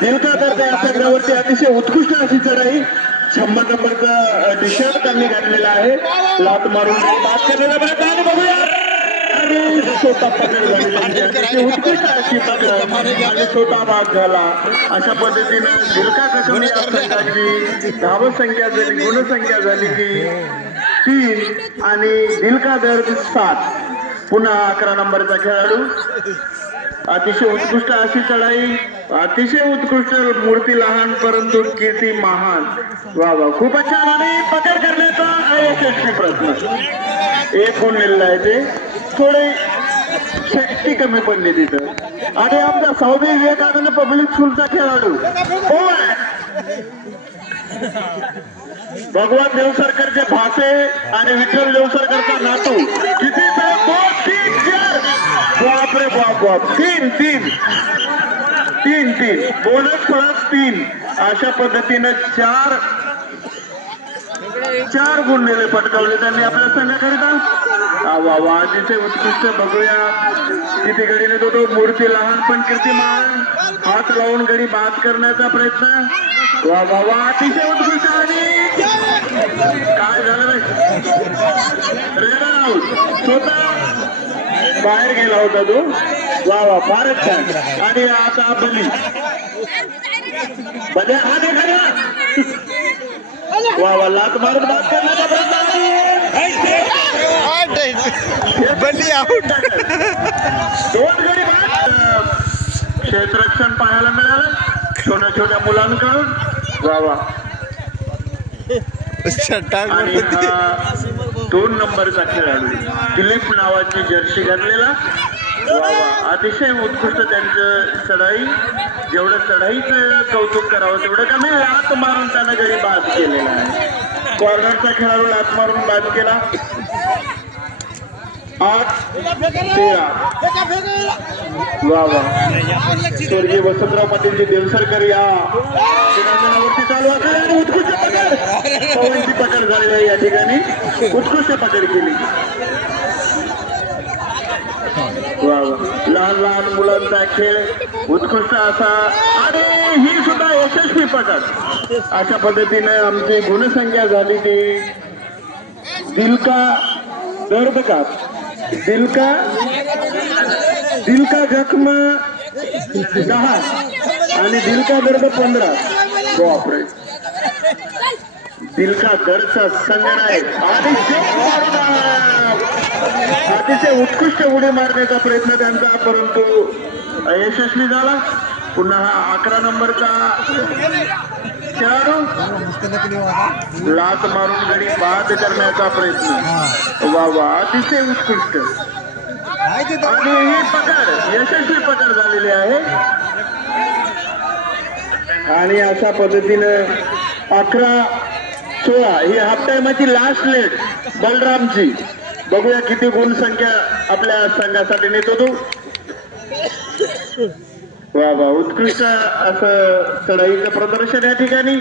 दिलकादरच्या या संघावरती अतिशय उत्कृष्ट अशी चढाई शंभर नंबरचा टी त्यांनी घातलेला आहे. लात मारून बात केलेला प्रयत्न आणि बघूया. आणि स्वतः उत्कृष्ट अशी आणि भाग झाला. अशा पद्धतीनं झिलका कसं या धावसंख्या झाली गुणसंख्या झाली की तीन आणि दिलका दर सात. पुन्हा अकरा नंबरचा खेळाडू. अतिशय उत्कृष्ट अशी चढाई अतिशय उत्कृष्ट मूर्ती लहान परंतु कीर्ती महान. वा वा खूपच छान. आणि पकड करण्याचा अयशस्वी प्रश्न एक होऊन लिहिलेला आहे ते. थोडे शक्ती कमी पडली तिथं. आणि आमचा स्वामी विवेकानंद पब्लिक स्कूलचा खेळाडू. हो, भगवान देवसरकरचे भासे आणि विठ्ठल देवसरकरचा नातू. बापरे तीन तीन. तीन तीन. बोनस प्लस तीन. अशा पद्धतीनं चार चार गुण नेले पटकावले त्यांनी आपल्या संघाकरिता. वा वा अतिशय उत्कृष्ट. बघूया किती गडीने तो तो मूर्ती लहान पण कीर्तिमान हात लावून घरी बाद करण्याचा प्रयत्न. वा वा वा अतिशय उत्कृष्ट आणि काय झालं रे? रेडर आऊट स्वतः बाहेर गेला होता तो. वा वा फारच छान. आणि आता बली बले हा देखा वा वा लात मारून बात करण्याचा प्रयत्न बल्ली आउट दोन गडी बाद. क्षेत्ररक्षण पाहायला मिळालं. छोट्या छोट्या मुलांकडून. वा वा. आणि दोन नंबरचा खेळाडू दिलीप नावाची जर्सी घातलेला. अतिशय उत्कृष्ट त्यांचं चढाई. जेवढं चढाईचं कौतुक करावं तेवढं कमी लात मारून त्यानं घरी बाद केलेला आहे. कॉर्नरचा खेळाडू लात मारून बाद केला. आठ तेरा. वा वा. स्वर्गीय वसंतराव पाटीलजी देवसरकर या चालू उत्कृष्ट पकड. पवनची पकड झालेली आहे या ठिकाणी. उत्कृष्ट पकड केली. वा. लहान लहान मुलांचा खेळ उत्कृष्ट असा. आणि ही सुद्धा यशस्वी पकड. अशा पद्धतीने आमची गुणसंख्या झाली ती. दिलका दर्द का? दिलका? दिलका जखमा दहा आणि दिलका दर्द पंधरा. बापरे. दिलका दर्दचा संगण आहे. आणि अतिशय उत्कृष्ट उडी मारण्याचा प्रयत्न त्यांचा परंतु यशस्वी झाला. पुन्हा हा अकरा नंबरचा. खेळाडू. लात मारून गडी बाद करण्याचा प्रयत्न. वा वा. अतिशय उत्कृष्ट. आणि ही पकड यशस्वी पकड झालेली आहे. आणि अशा पद्धतीनं अकरा सोळा ही हाफ टायमाची लास्ट लेट बलरामची. बघूया किती गुण संख्या आपल्या संघासाठी नेतो तू. वा वा उत्कृष्ट असं चढाईचं प्रदर्शन या ठिकाणी.